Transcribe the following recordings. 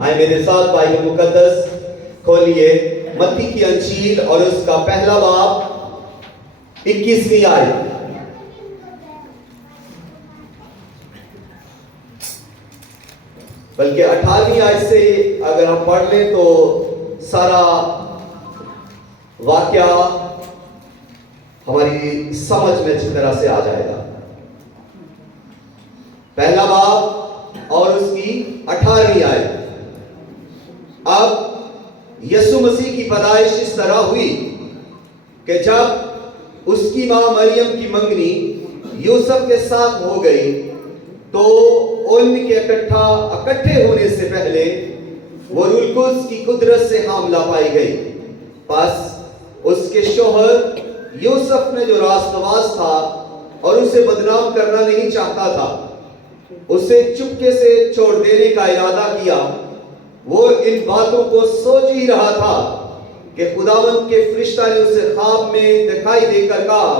آئے میرے ساتھ بائبل مقدس کھولیے متی کی انجیل اور اس کا پہلا باب 21ویں آیت. بلکہ 18ویں آیت سے اگر ہم پڑھ لیں تو سارا واقعہ ہماری سمجھ میں اچھی طرح سے آ جائے گا. پہلا باب اور اس کی 18ویں آیت. اب یسوع مسیح کی پیدائش اس طرح ہوئی کہ جب اس کی ماں مریم کی منگنی یوسف کے ساتھ ہو گئی تو ان کے اکٹھے ہونے سے پہلے وہ روح القدس کی قدرت سے حاملہ پائی گئی. پس اس کے شوہر یوسف نے جو راست باز تھا اور اسے بدنام کرنا نہیں چاہتا تھا, اسے چپکے سے چھوڑ دینے کا ارادہ کیا. وہ ان باتوں کو سوچ ہی رہا تھا کہ خداوند کے فرشتہ نے اسے خواب میں دکھائی دے کر کہا,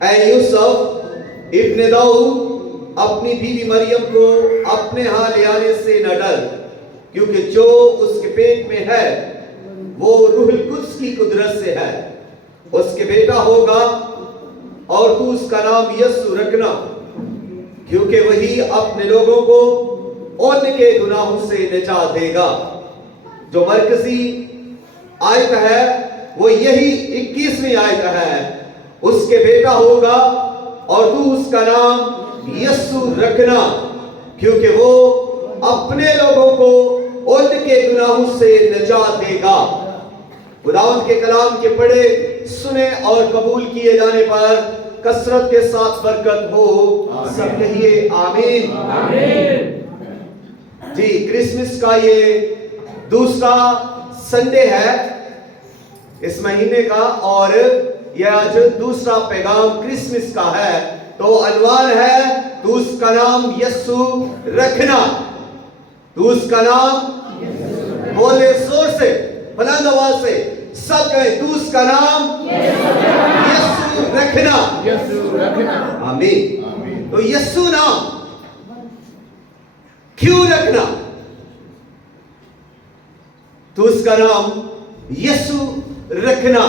اے یوسف ابن داؤد, اپنی بیوی مریم کو اپنے ہاں لے آنے سے نہ ڈر, کیونکہ جو اس کے پیٹ میں ہے وہ روح القدس کی قدرت سے ہے. اس کے بیٹا ہوگا اور تو اس کا نام یسوع رکھنا, کیونکہ وہی اپنے لوگوں کو ان کے گناہوں سے نجات دے گا. جو مرکزی آیت ہے وہ یہی 21ویں آیت ہے. اس کے بیٹا ہوگا اور تو اس کا نام یسوع رکھنا, کیونکہ وہ اپنے لوگوں کو ان کے گناہوں سے نجات دے گا. خداوند کے کلام کے پڑھے سنے اور قبول کیے جانے پر کثرت کے ساتھ برکت ہو. سب کہیے آمین. جی, کرسمس کا یہ دوسرا سنڈے ہے اس مہینے کا, اور یہ آج دوسرا پیغام کرسمس کا ہے. تو عنوان ہے تو اس کا نام یسوع رکھنا. تو اس کا نام بولے زور سے, بلند آواز سے, سب کہیں تو اس کا نام یسوع رکھنا. آمین. تو یسوع نام کیوں رکھنا؟ تو اس کا نام یسوع رکھنا.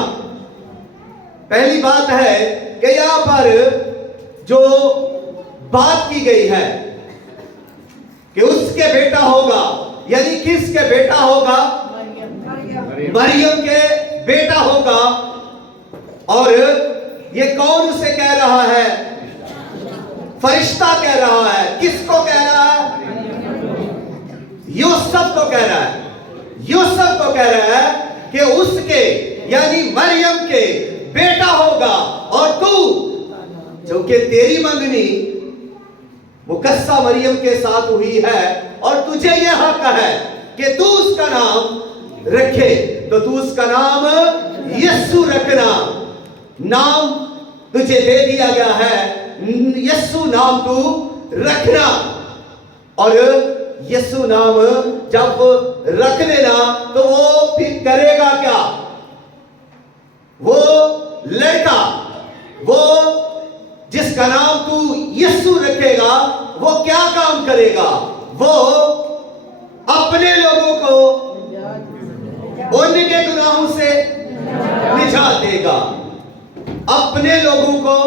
پہلی بات ہے کہ یہاں پر جو بات کی گئی ہے کہ اس کے بیٹا ہوگا, یعنی کس کے بیٹا ہوگا؟ مریم کے بیٹا ہوگا. اور یہ کون اسے کہہ رہا ہے؟ فرشتہ کہہ رہا ہے. کس کو کہہ رہا ہے؟ یوسف کو کہہ رہا ہے. یوسف کو کہہ رہا ہے کہ اس کے یعنی مریم کے بیٹا ہوگا, اور تو جو کہ تیری منگنی مقدسہ مریم کے ساتھ ہوئی ہے اور تجھے یہ حق ہے کہ تو اس کا نام رکھے, تو تو اس کا نام یسوع رکھنا. نام تجھے دے دیا گیا ہے, یسوع نام تو رکھنا. اور یسوع نام جب رکھ لینا تو وہ پھر کرے گا کیا؟ وہ لڑکا, وہ جس کا نام تو یسوع رکھے گا, وہ کیا کام کرے گا؟ وہ اپنے لوگوں کو ان کے گناہوں سے نجات دے گا. اپنے لوگوں کو,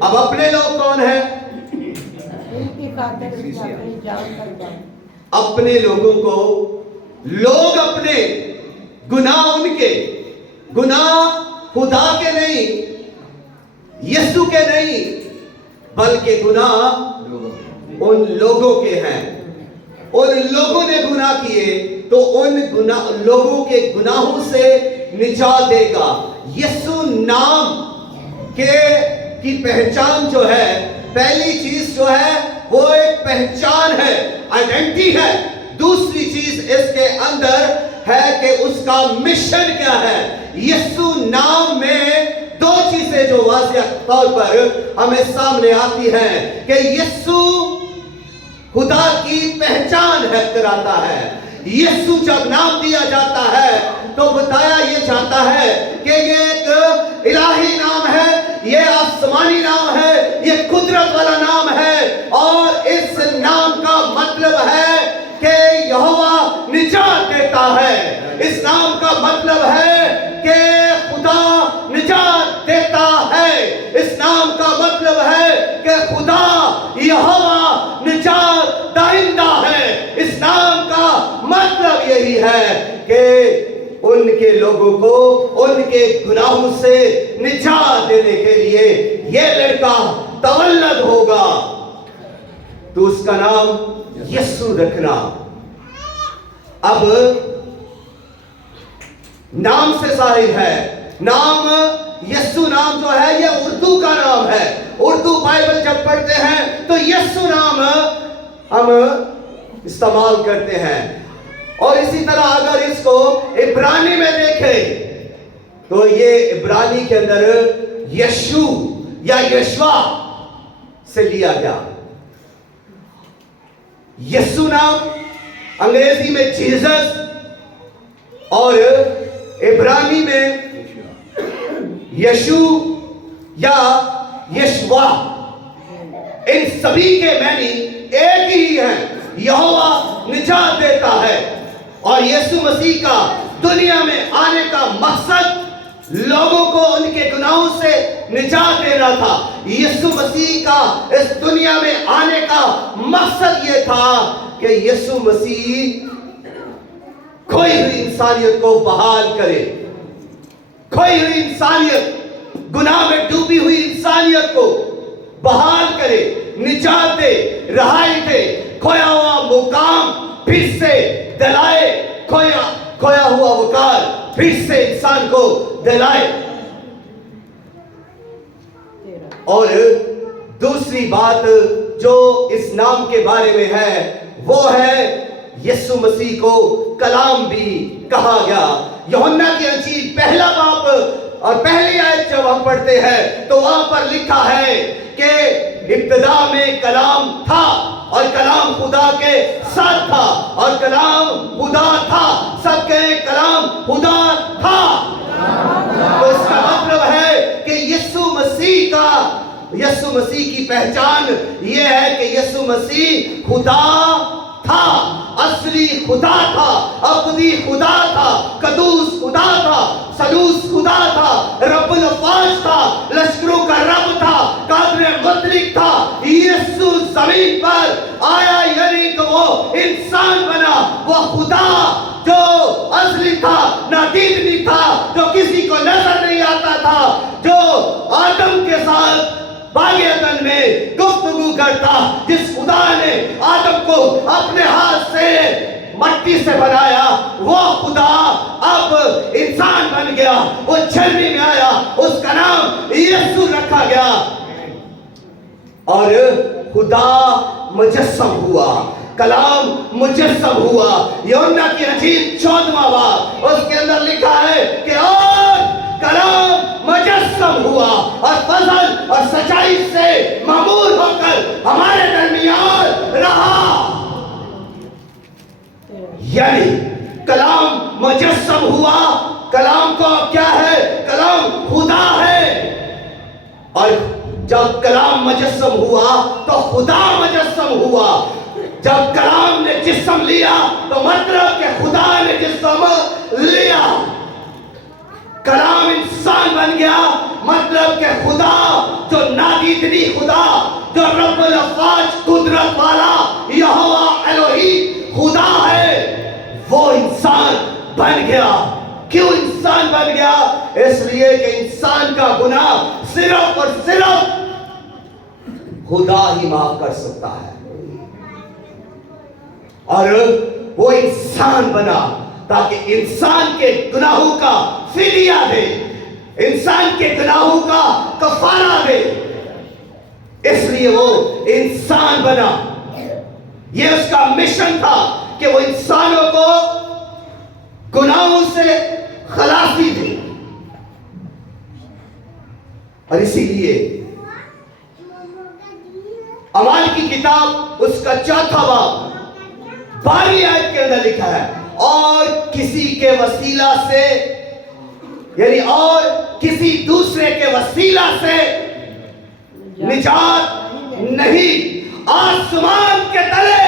اب اپنے لوگ کون ہیں؟ اپنے لوگوں کو, لوگ اپنے گناہ, ان کے گناہ خدا کے نہیں, یسوع کے نہیں, بلکہ گناہ ان لوگوں کے ہیں. ان لوگوں نے گناہ کیے تو ان لوگوں کے گناہوں سے نجات دے گا. یسوع نام کی پہچان جو ہے, پہلی چیز جو ہے وہ ایک پہچان ہے, آئیڈینٹی ہے. دوسری چیز اس کے اندر ہے کہ اس کا مشن کیا ہے. یسوع نام میں دو چیزیں جو واضح طور پر ہمیں سامنے آتی ہیں کہ یسوع خدا کی پہچان ہے کراتا ہے. یسوع جب نام دیا جاتا ہے تو بتایا یہ جاتا ہے کہ یہ ایک الہی نام ہے, یہ آسمانی نام ہے, یہ قدرت والا نام ہے, اور اس نام کا مطلب ہے देता है। इस नाम का मतलब है कि खुदा निजात देता है। इस नाम का मतलब है कि खुदा यहोवा निजात दहिंदा है। इस नाम का मतलब यही है कि उनके लोगों को उनके गुनाहों से निजात देने के लिए ये लड़का तवल्लद होगा, तो उसका नाम यीशु रखना। अब नाम से जाहिर है, नाम यीशु नाम जो है ये उर्दू का नाम है। उर्दू बाइबल जब पढ़ते हैं तो यीशु नाम हम इस्तेमाल करते हैं। और इसी तरह अगर इसको इब्रानी में देखें तो ये इब्रानी के अंदर यशु या यशवा से लिया गया। यीशु नाम अंग्रेजी में जीसस और इब्रानी में यशु या यशवा, इन सभी के मानी एक ही हैं। यहोवा निजात देता है और यीशु मसीह का दुनिया में आने का मकसद लोगों को उनके गुनाहों से निजात देना था। यीशु मसीह का इस दुनिया में आने का मकसद यह था कि यीशु मसीह खोई हुई इंसानियत को बहाल करे। खोई हुई इंसानियत, गुनाह में डूबी हुई इंसानियत को बहाल करे, निजात दे, रहाई दे, खोया हुआ मुकाम फिर से दिलाए, खोया हुआ वकार फिर से इंसान को दिलाए। और दूसरी बात जो इस नाम के बारे में है वो है यीशु मसीह को कलाम भी कहा गया। यूहन्ना की अंजील पहला बाब और पहली आयत जब हम पढ़ते हैं तो वहां पर लिखा है कि इब्तिदा में कलाम था और कलाम खुदा के साथ था और कलाम खुदा था। सबके कलाम खुदा था। तो इसका मतलब है कि यीशु मसीह की पहचान यह है कि यीशु मसीह खुदा था, असली खुदा था, अब्दी खुदा था, कदूस खुदा था, सलूस खुदा था, रब्बुल अफ़वाज था, लश्करों का रब था, कादिर मुतलिक था। यीशु जमीन पर आया यानी कि वो इंसान बना। वो खुदा जो असली था, नादीदनी था, जो किसी को नजर नहीं आता था, जो आदम के साथ बागेदन में गुफ्तगू करता, जिस खुदा ने आदम को अपने हाथ से मट्टी से बनाया, वो खुदा अब इंसान बन गया, वो छलनी में आया, उसका नाम यीशु रखा गया और खुदा मुजस्सम हुआ, कलाम मुजस्सम हुआ। यूहन्ना की अंजील 14वां बाब, उसके अंदर लिखा है कि और कलाम मुजस्सम हुआ और फजल और सच्चाई से मामूर होकर हमारे दरमियान रहा। यानी कलाम मुजस्सम हुआ। कलाम को क्या है? कलाम खुदा है। और जब कलाम मुजस्सम हुआ तो खुदा मुजस्सम हुआ। जब कलाम ने जिस्म लिया तो मतलब कि खुदा ने जिस्म लिया। कलाम इंसान बन गया, मतलब कि खुदा जो नादीदनी खुदा, जो रब्बुल अफ़वाज कुदरत वाला यहोवा एलोही खुदा है, वो इंसान बन गया। क्यों इंसान बन गया? इसलिए कि इंसान का गुनाह सिर्फ और सिर्फ खुदा ही माफ कर सकता है। और वो इंसान बना ताकि इंसान के गुनाहों का फिदिया दे, इंसान के गुनाहों का कफारा दे। इसलिए वो इंसान बना। ये उसका मिशन था कि वो इंसानों को गुनाहों से खलासी दे। और इसीलिए अमाल की किताब उसका 4वां बाब 12वीं आयत के अंदर लिखा है, और किसी के वसीला से, यानी और किसी दूसरे के वसीला से निजात नहीं। आसमान के तले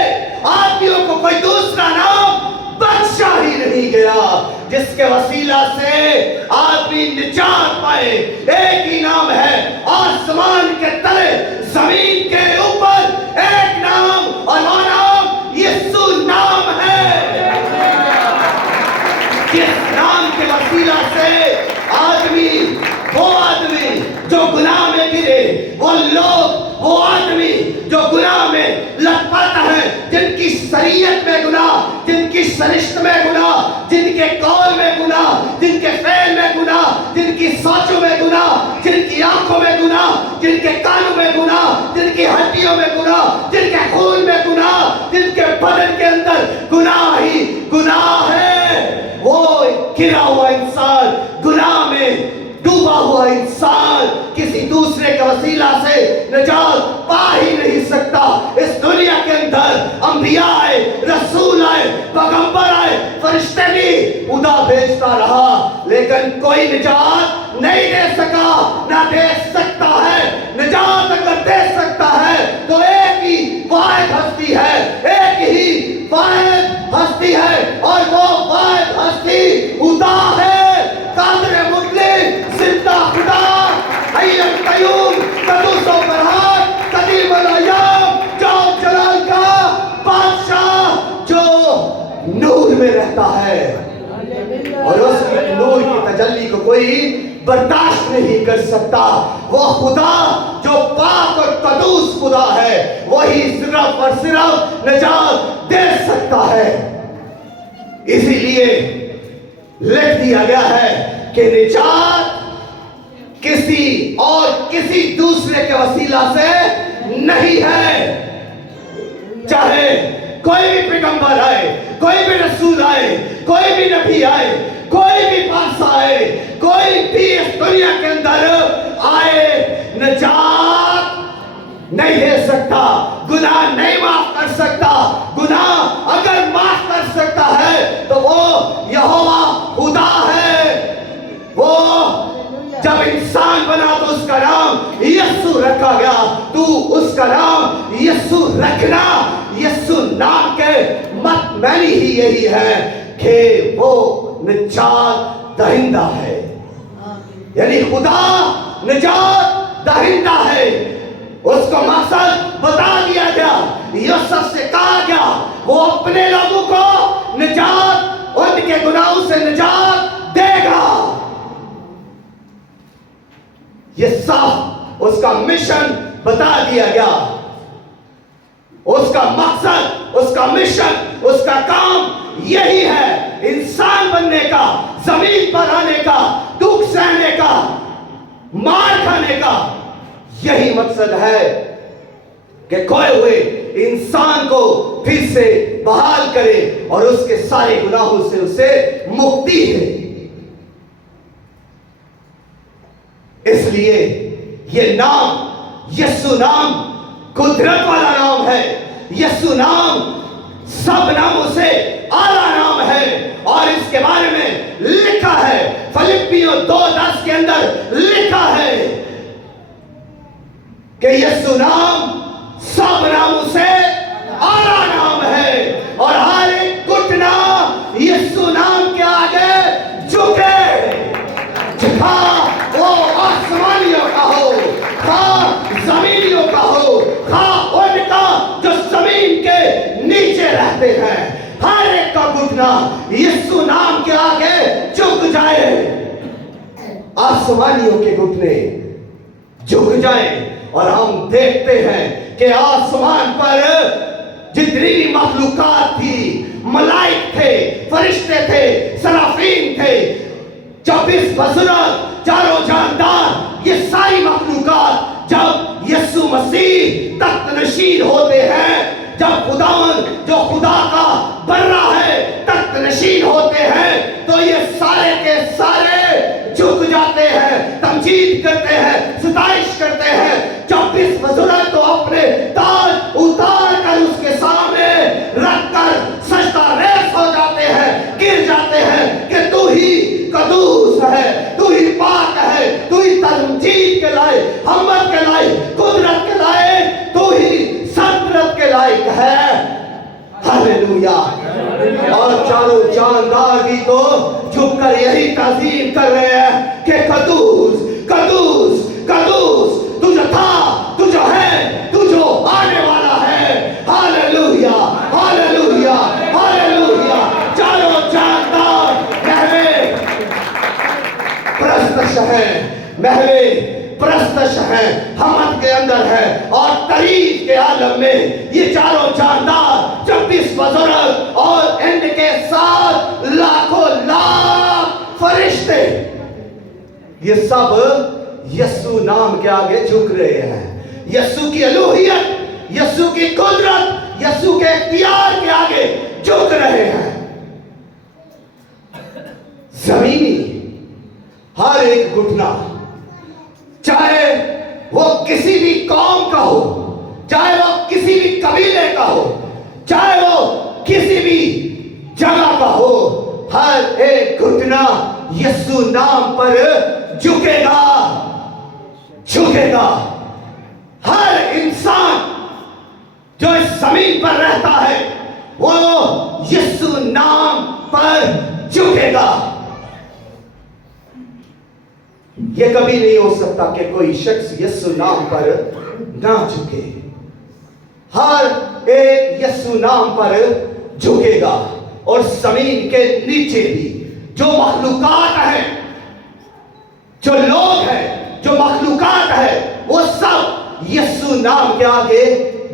आदमियों को कोई दूसरा नाम बख्शा ही नहीं जिसके वसीला से आदमी निजात पाए। एक ही नाम है, आसमान के तले जमीन के ऊपर एक नाम, और वो नाम यीशु नाम है। जिस नाम के वसीला से आदमी, वो आदमी जो गुनाह में गिरे, वो लोग, वो आदमी जो गुनाह में लटपट है, जिनकी शरीयत में गुनाह, जिनकी सरिश्त में गुनाह, जिनके कौल में गुनाह, जिनके फेल में गुनाह, जिनकी सोचों में गुनाह, जिनकी आंखों में गुनाह, जिनके कानों में गुनाह, जिनकी हड्डियों में गुनाह, जिनके खून में गुनाह, जिनके बदन के अंदर गुनाह ही गुनाह है, वो गिरा हुआ इंसान, गुनाह में डूबा हुआ इंसान किसी दूसरे के वसीला से निजात पा ही नहीं सकता। इस दुनिया के अंदर अंबिया आए, रसूल आए, पैगंबर आए, फरिश्ते भी खुदा भेजता रहा, लेकिन कोई निजात नहीं दे सका, ना दे सकता है। निजात अगर दे सकता है तो एक ही वाहिद हस्ती है, एक ही वाहिद हस्ती है, और वो वाहिद हस्ती खुदा है। कादिर मुतलक जिंदा खुदा, हय्युल कय्यूम, कदूस व बरहान, कदीम अल अय्याम, जाम जलाल का बादशाह जो नूर में रहता है, और उस नूर की तजल्ली को कोई बर्दाश्त नहीं कर सकता। वो खुदा जो पाक और कदूस खुदा है, वही सिर्फ और सिर्फ निजात दे सकता है। इसीलिए लिख दिया गया है कि निजात किसी और किसी दूसरे के वसीला से नहीं है। चाहे कोई भी पैगंबर आए, कोई भी रसूल आए, कोई भी नबी आए, कोई भी बादशाह आए, कोई भी इस दुनिया के अंदर आए, निजात नहीं दे सकता, गुनाह नहीं माफ कर सकता। गुनाह अगर माफ कर सकता है तो वो यहोवा खुदा है। वो जब इंसान बना तो उसका नाम यीशु रखा गया, तू उसका नाम यीशु रखना। यीशु नाम के मतलब ही यही है कि वो निजात दहिंदा है, यानी खुदा निजात दहिंदा है। उसको मकसद बता दिया गया, यूसुफ से कहा गया वो अपने लोगों को निजात, उनके गुनाहों से निजात देगा। ये साफ उसका मिशन बता दिया गया, उसका मकसद, उसका मिशन, उसका काम यही है, इंसान बनने का, जमीन पर आने का, दुख सहने का, मार खाने का। यही मकसद है कि खोए हुए इंसान को फिर से बहाल करे और उसके सारे गुनाहों से उसे मुक्ति है। इसलिए ये नाम, यीशु नाम कुदरत वाला नाम है। यीशु नाम सब नामों से आला नाम है, और इसके बारे में लिखा है फिलिपियों 2:10 के अंदर लिखा है कि यीशु नाम सब नामों से आला नाम है, और हर एक घुटना यीशु नाम के आगे झुके। झुका वो आसमानियों का हो, खा जमीनियों का हो, खा उनका जो जमीन के नीचे रहते हैं, हर एक का घुटना यीशु नाम के आगे झुक जाए। आसमानियों के घुटने झुक जाए, और हम देखते हैं कि आसमान पर जितनी भी मखलूकात थी, मलाइक थे, फरिश्ते थे, सराफीन थे, 24 बुजुर्ग, चारों जानदार, ये सारी मखलूकात जब यीशु मसीह तख्त नशीन होते हैं, जब खुदावंद जो खुदा का बर्रा है तख्त नशीन होते हैं, तो ये सारे के सारे झुक जाते हैं, तमजीद करते हैं, सताइश करते हैं। 24 बुजुर्ग तो अपने ताज उतार कर उसके सामने रख कर सजदा रेस हो जाते हैं, गिर जाते हैं कि तू ही कदूस है, तू ही पाक है, तू ही तमजीद के लायक, हम्मत के लायक, कुदरत के लायक, तू ही सल्तनत के लायक है। हर हालेलुया। और चारों जानदार भी तो झुक कर यही ताज़ीम कर रहे हैं कि कदूस कदूस कदूस तू जो था, तू जो है, तू जो आने वाला है। Hallelujah hallelujah hallelujah. चारों जानदार महवे प्रस्तश है, महवे प्रस्तश है, हमद के अंदर है और तारीफ के आलम में ये चारों जानदार 26 बुजुर्ग और इनके साथ लाखों लाख फरिश्ते, ये सब यीशु नाम के आगे झुक रहे हैं। यीशु की अलूहियत, यीशु की कुदरत, यीशु के इख्तियार के आगे झुक रहे हैं। जमीनी हर एक घुटना, चाहे वो किसी भी कौम का हो, चाहे वो किसी भी कबीले का हो, चाहे वो किसी भी जगह का हो, हर एक घुटना यीशु नाम पर झुकेगा झुकेगा। हर इंसान जो इस जमीन पर रहता है वो यीशु नाम पर झुकेगा। यह कभी नहीं हो सकता कि कोई शख्स यीशु नाम पर ना झुके। हर एक यीशु नाम पर झुकेगा। और जमीन के नीचे भी जो मखलूकात है, जो लोग हैं, जो मखलूकात है, वो सब यीशु नाम के आगे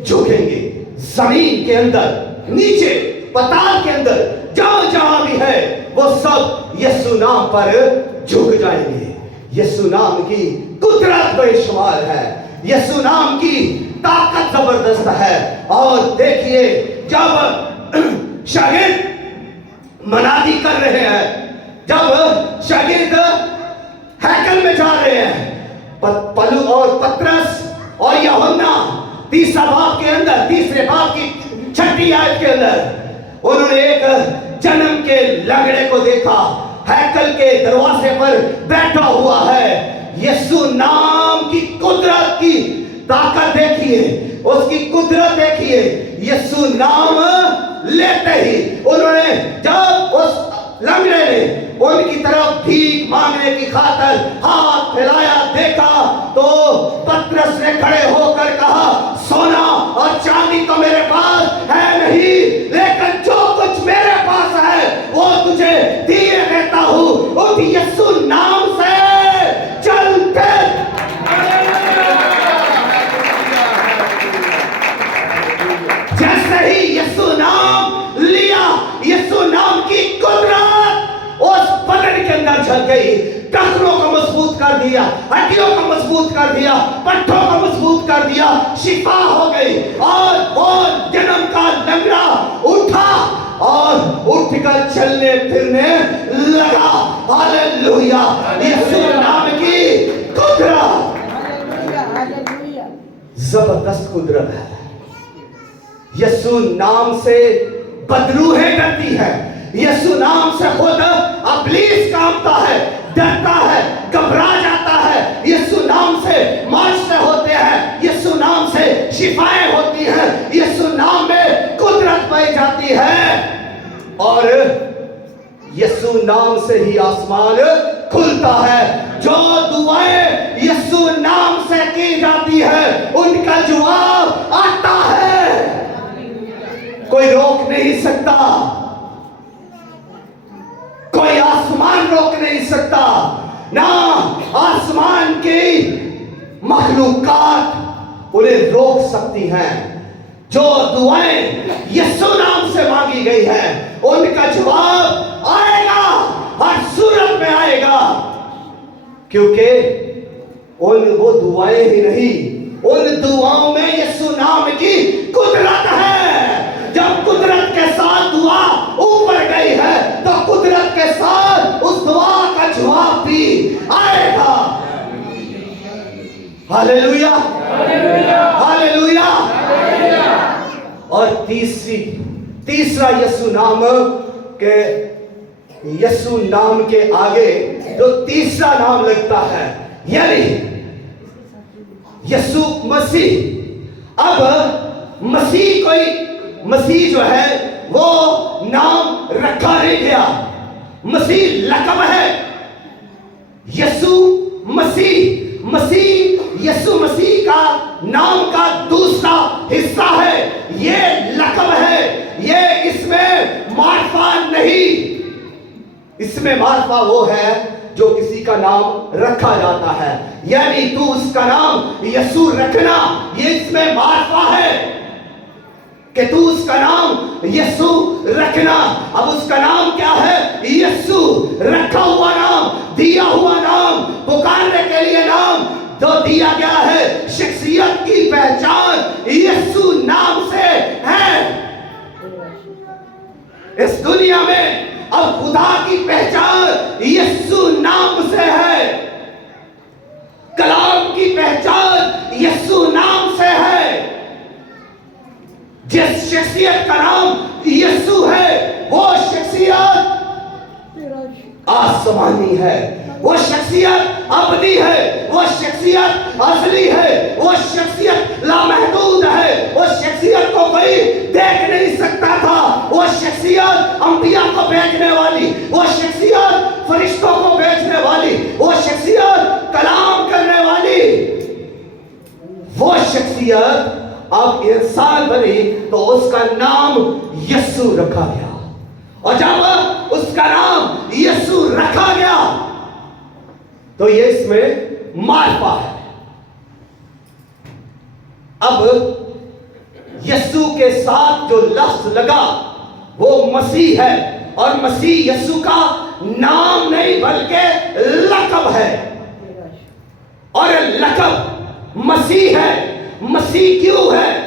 झुकेंगे। जमीन के अंदर, नीचे, पाताल के अंदर, जहां जहां भी है, वो सब यीशु नाम पर झुक जाएंगे। यीशु नाम की कुदरत बेशुमार है, यीशु नाम की ताकत जबरदस्त है। और देखिए, जब शागिर्द मनादी कर रहे हैं, जब शागिर्द हैकल में जा रहे हैं, पलू और पतरस और यूहन्ना तीसरे बाब की 6 आयत के अंदर उन्होंने एक जन्म के लंगड़े को देखा, हैकल के दरवाजे पर बैठा हुआ है। यीशु नाम की कुदरत की ताकत देखिए, उसकी कुदरत देखिए। यीशु नाम लेते ही उन्होंने, जब उस लंगड़े ने उनकी तरफ भीख मांगने की खातर हाथ फैलाया, देखा तो पतरस ने खड़े होकर कहा, सोना और चांदी तो मेरे पास है नहीं, लेकिन जो कुछ मेरे पास है वो तुझे दिए देता हूं। उठ यीशु नाम से चल फिर। जैसे ही यीशु नाम लिया, यीशु नाम की कुदरत उस बदन के अंदर झल गई। टखनों को मजबूत कर दिया, हड्डियों को मजबूत कर दिया, पट्टों को मजबूत कर दिया, शिफा हो गई। और जन्म का लंगड़ा उठा और उठकर चलने फिरने लगा। हालेलुया। यीशु नाम की कुदरत जबरदस्त कुदरत है। यीशु नाम से बदरूहें डरती है, यीशु नाम से खुद इब्लीस कांपता है, डरता है, घबरा जाता है। यीशु नाम से माशरे होते हैं, यीशु नाम से शिफाएं होती हैं, यीशु नाम में कुदरत पाई जाती है। और यीशु नाम से ही आसमान खुलता है। जो दुआएं यीशु नाम से की जाती है उनका जवाब आता है, कोई रोक नहीं सकता, कोई आसमान रोक नहीं सकता, ना आसमान की मखलूकात उन्हें रोक सकती हैं। जो दुआएं यीशु नाम से मांगी गई हैं उनका जवाब आएगा, हर सूरत में आएगा, क्योंकि वो दुआएं ही नहीं, उन दुआओं में यीशु नाम की कुदरत है। जब कुदरत के साथ दुआ ऊपर गई है तो कुदरत के साथ उस दुआ का जवाब भी आएगा। Hallelujah hallelujah. और तीसरा यीशु नाम के आगे जो तीसरा नाम लगता है, यानी यीशु मसीह। अब मसीह जो है وہ نام رکھا نہیں گیا. مسیح لقب ہے. یسوع مسیح کا نام کا دوسرا حصہ ہے. یہ لقب ہے. یہ اس میں معرفہ نہیں. اس میں معرفہ وہ ہے جو کسی کا نام رکھا جاتا ہے. یعنی تو اس کا نام یسوع رکھنا، یہ اس میں معرفہ ہے کہ تو اس کا نام یسوع رکھنا. اب اس کا نام کیا ہے؟ یسوع. رکھا ہوا نام، دیا ہوا نام، پکارنے کے لیے نام جو دیا گیا ہے. شخصیت کی پہچان یسوع نام سے ہے. اس دنیا میں اب خدا کی پہچان یسوع نام سے ہے. کلام کی پہچان یسوع نام سے ہے. جس شخصیت کا نام یسوع ہے وہ شخصیت آسمانی ہے. وہ شخصیت ابدی ہے. وہ شخصیت ازلی ہے. وہ شخصیت لامحدود ہے. وہ شخصیت کو کوئی دیکھ نہیں سکتا تھا. وہ شخصیت انبیاء کو بھیجنے والی، وہ شخصیت فرشتوں کو بھیجنے والی، وہ شخصیت کلام کرنے والی، وہ شخصیت اب انسان بنی تو اس کا نام یسوع رکھا گیا. اور جب اس کا نام یسوع رکھا گیا تو یہ اس میں معرفہ ہے. اب یسوع کے ساتھ جو لفظ لگا وہ مسیح ہے. اور مسیح یسوع کا نام نہیں بلکہ لقب ہے. اور لقب مسیح ہے. مسیح کیوں ہے؟